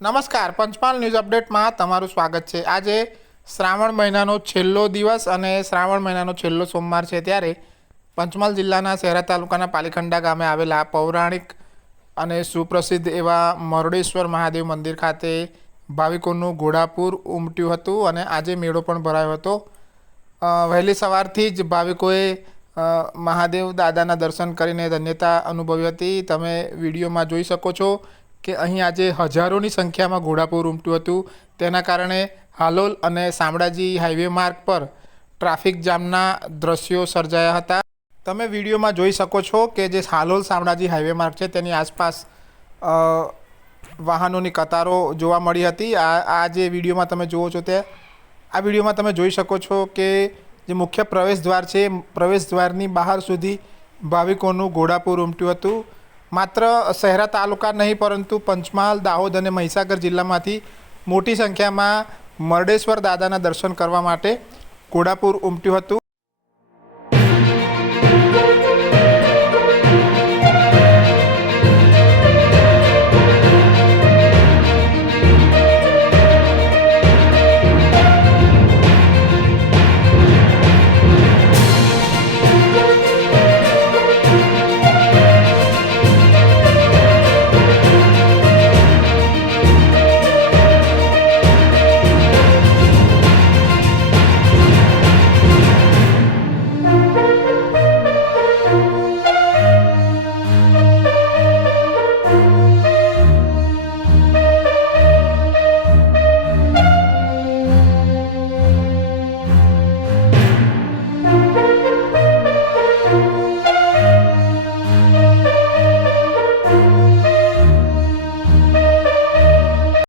નમસ્કાર, પંચમહાલ ન્યૂઝ અપડેટમાં તમારું સ્વાગત છે। આજે શ્રાવણ મહિનાનો છેલ્લો દિવસ અને શ્રાવણ મહિનાનો છેલ્લો સોમવાર છે, ત્યારે પંચમહાલ જિલ્લાના શહેરા તાલુકાના પાલીખંડા ગામે આવેલા પૌરાણિક અને સુપ્રસિદ્ધ એવા મરડેશ્વર મહાદેવ મંદિર ખાતે ભાવિકોનું ઘોડાપૂર ઉમટ્યું હતું અને આજે મેળો પણ ભરાયો હતો। વહેલી સવારથી જ ભાવિકોએ મહાદેવ દાદાના દર્શન કરીને ધન્યતા અનુભવી હતી। તમે વિડીયોમાં જોઈ શકો છો કે અહીં આજે હજારોની સંખ્યામાં ઘોડાપૂર ઉમટ્યું હતું। તેના કારણે હાલોલ અને શામળાજી હાઈવે માર્ગ પર ટ્રાફિક જામના દ્રશ્યો સર્જાયા હતા। તમે વિડીયોમાં જોઈ શકો છો કે જે હાલોલ શામળાજી હાઈવે માર્ગ છે તેની આસપાસ વાહનોની કતારો જોવા મળી હતી। આ જે વિડીયોમાં તમે જુઓ છો તે આ વિડીયોમાં તમે જોઈ શકો છો કે જે મુખ્ય પ્રવેશ દ્વાર છે, પ્રવેશ દ્વારની બહાર સુધી ભાવિકોનું ઘોડાપૂર ઉમટ્યું હતું। માત્ર શહેરા તાલુકા નહીં પરંતુ પંચમહાલ, દાહોદ અને મહીસાગર જિલ્લામાંથી મોટી સંખ્યામાં મરડેશ્વર દાદાના દર્શન કરવા માટે ઘોડાપૂર ઉમટ્યું હતું।